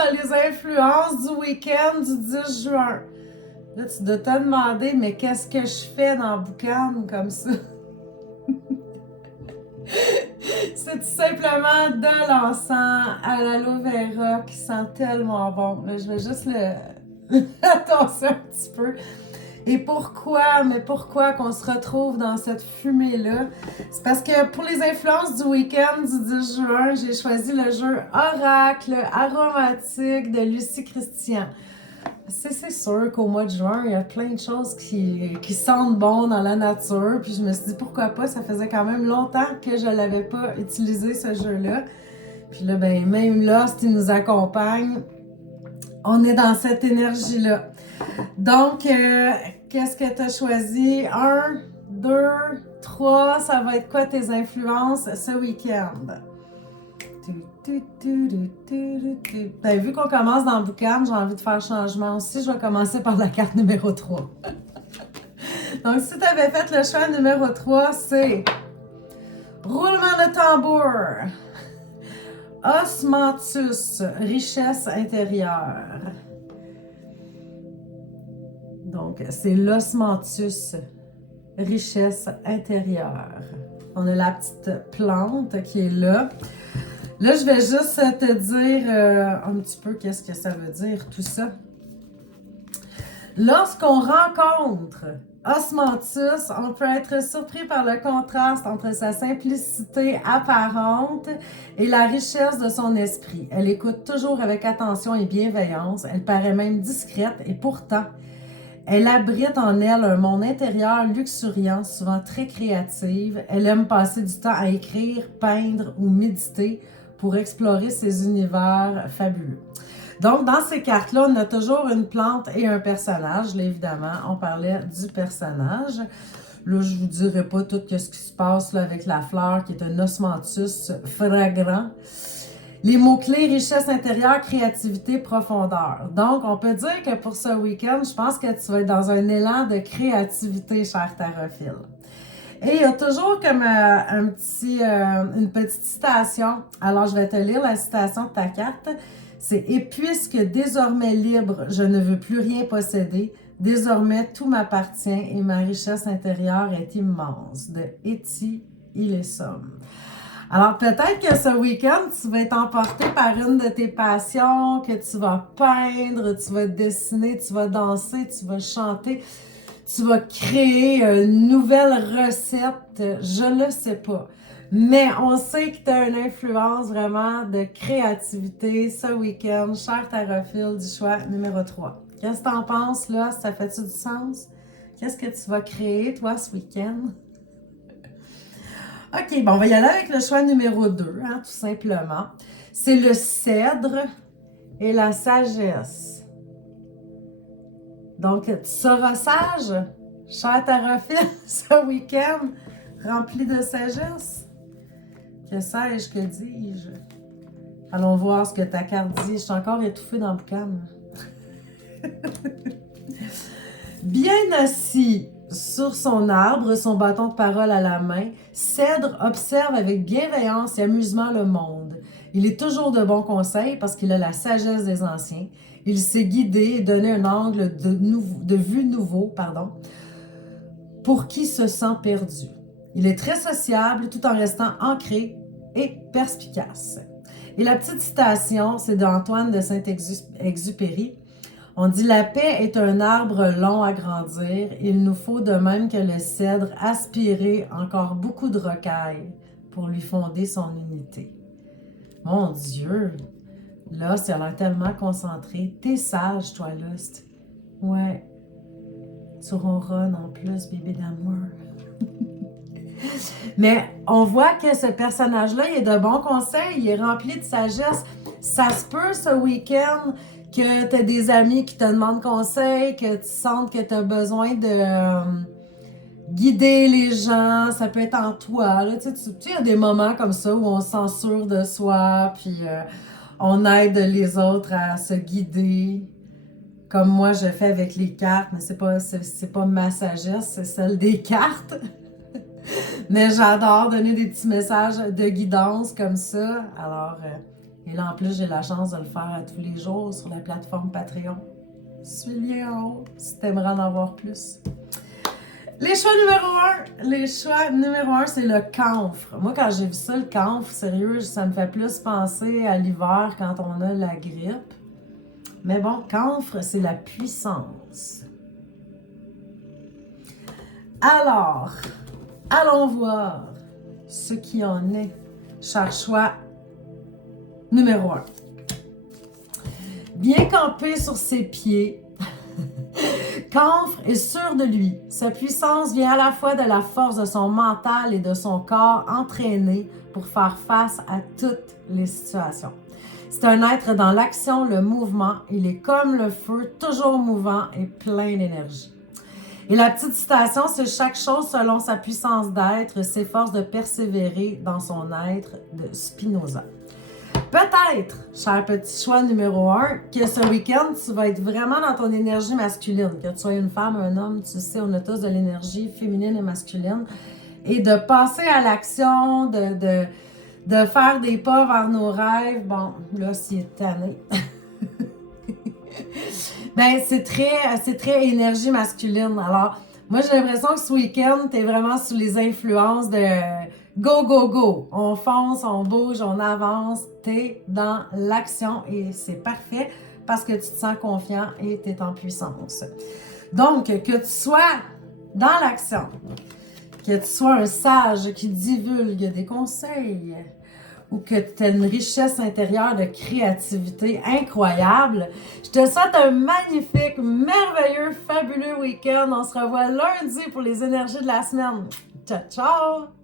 dans les influences du week-end du 10 juin. Là, tu dois te demander, mais qu'est-ce que je fais dans Boucan comme ça? C'est tout simplement de l'encens à l'aloe vera qui sent tellement bon. Là, je vais juste le... Attention un petit peu. Et pourquoi, mais pourquoi qu'on se retrouve dans cette fumée-là? C'est parce que pour les influences du week-end du 10 juin, j'ai choisi le jeu Oracle aromatique de Lucie Christian. C'est sûr qu'au mois de juin, il y a plein de choses qui sentent bon dans la nature. Puis je me suis dit, pourquoi pas? Ça faisait quand même longtemps que je ne l'avais pas utilisé, ce jeu-là. Puis là, ben, même Lost, il nous accompagne. On est dans cette énergie-là. Donc, qu'est-ce que tu as choisi? 1, 2, 3, ça va être quoi tes influences ce week-end? Ben, vu qu'on commence dans Boucan, j'ai envie de faire changement aussi. Je vais commencer par la carte numéro 3. Donc, si tu avais fait le choix numéro 3, c'est roulement de tambour, osmanthus, richesse intérieure. Donc, c'est l'osmanthus, richesse intérieure. On a la petite plante qui est là. Là, je vais juste te dire un petit peu qu'est-ce que ça veut dire, tout ça. Lorsqu'on rencontre Osmanthus, on peut être surpris par le contraste entre sa simplicité apparente et la richesse de son esprit. Elle écoute toujours avec attention et bienveillance. Elle paraît même discrète et pourtant, elle abrite en elle un monde intérieur luxuriant, souvent très créative. Elle aime passer du temps à écrire, peindre ou méditer pour explorer ces univers fabuleux. Donc, dans ces cartes-là, on a toujours une plante et un personnage. Là, évidemment, on parlait du personnage. Là, je ne vous dirai pas tout ce qui se passe là, avec la fleur qui est un osmanthus fragrant. Les mots-clés, richesse intérieure, créativité, profondeur. Donc, on peut dire que pour ce week-end, je pense que tu vas être dans un élan de créativité, cher tarophile. Et il y a toujours comme une petite citation. Alors, je vais te lire la citation de ta carte. C'est « Et puisque désormais libre, je ne veux plus rien posséder, désormais tout m'appartient et ma richesse intérieure est immense. » De Etty Hillesum. Alors, peut-être que ce week-end, tu vas être emporté par une de tes passions, que tu vas peindre, tu vas dessiner, tu vas danser, tu vas chanter. Tu vas créer une nouvelle recette, je ne le sais pas. Mais on sait que tu as une influence vraiment de créativité ce week-end, cher tarophile du choix numéro 3. Qu'est-ce que tu en penses là? Ça fait-tu du sens? Qu'est-ce que tu vas créer toi ce week-end? OK, bon, on va y aller avec le choix numéro 2, hein, tout simplement. C'est le cèdre et la sagesse. Donc, tu seras sage, cher tarophile, ce week-end, rempli de sagesse. Que sais-je, que dis-je? Allons voir ce que ta carte dit. Je suis encore étouffée dans le boucan. Bien assis sur son arbre, son bâton de parole à la main, Cèdre observe avec bienveillance et amusement le monde. Il est toujours de bons conseils parce qu'il a la sagesse des anciens. Il sait guider et donner un angle de vue nouveau, pour qui se sent perdu. Il est très sociable tout en restant ancré et perspicace. Et la petite citation, c'est d'Antoine de Saint-Exupéry. On dit « La paix est un arbre long à grandir. Il nous faut de même que le cèdre aspirer encore beaucoup de rocailles pour lui fonder son unité. » Mon Dieu! Lost, il a l'air tellement concentré. T'es sage, toi, Lost. Ouais. Tu ronronnes en plus, bébé d'amour. Mais on voit que ce personnage-là, il est de bons conseils, il est rempli de sagesse. Ça se peut, ce week-end, que tu as des amis qui te demandent conseil, que tu sentes que tu as besoin de guider les gens. Ça peut être en toi. Là. Tu sais, il y a des moments comme ça où on se sent sûr de soi, puis on aide les autres à se guider. Comme moi, je fais avec les cartes, mais c'est pas ma sagesse, c'est celle des cartes. Mais j'adore donner des petits messages de guidance comme ça. Alors, Et là, en plus, j'ai la chance de le faire à tous les jours sur la plateforme Patreon. Suis le lien en haut si tu aimerais en avoir plus. Les choix numéro un, c'est le camphre. Moi, quand j'ai vu ça, le camphre, sérieux, ça me fait plus penser à l'hiver quand on a la grippe. Mais bon, camphre, c'est la puissance. Alors, allons voir ce qui en est. Cher choix numéro 1. Bien campé sur ses pieds, Camphre est sûr de lui. Sa puissance vient à la fois de la force de son mental et de son corps entraîné pour faire face à toutes les situations. C'est un être dans l'action, le mouvement. Il est comme le feu, toujours mouvant et plein d'énergie. Et la petite citation, c'est « Chaque chose selon sa puissance d'être s'efforce de persévérer dans son être » de Spinoza. Peut-être, cher petit choix numéro 1, que ce week-end, tu vas être vraiment dans ton énergie masculine. Que tu sois une femme, un homme, tu sais, on a tous de l'énergie féminine et masculine. Et de passer à l'action, de faire des pas vers nos rêves. Bon, là, s'il est tanné. Ben, c'est très énergie masculine. Alors, moi, j'ai l'impression que ce week-end, tu es vraiment sous les influences de go, go, go. On fonce, on bouge, on avance. Tu es dans l'action et c'est parfait parce que tu te sens confiant et tu es en puissance. Donc, que tu sois dans l'action, que tu sois un sage qui divulgue des conseils ou que tu aies une richesse intérieure de créativité incroyable. Je te souhaite un magnifique, merveilleux, fabuleux week-end. On se revoit lundi pour les énergies de la semaine. Ciao, ciao!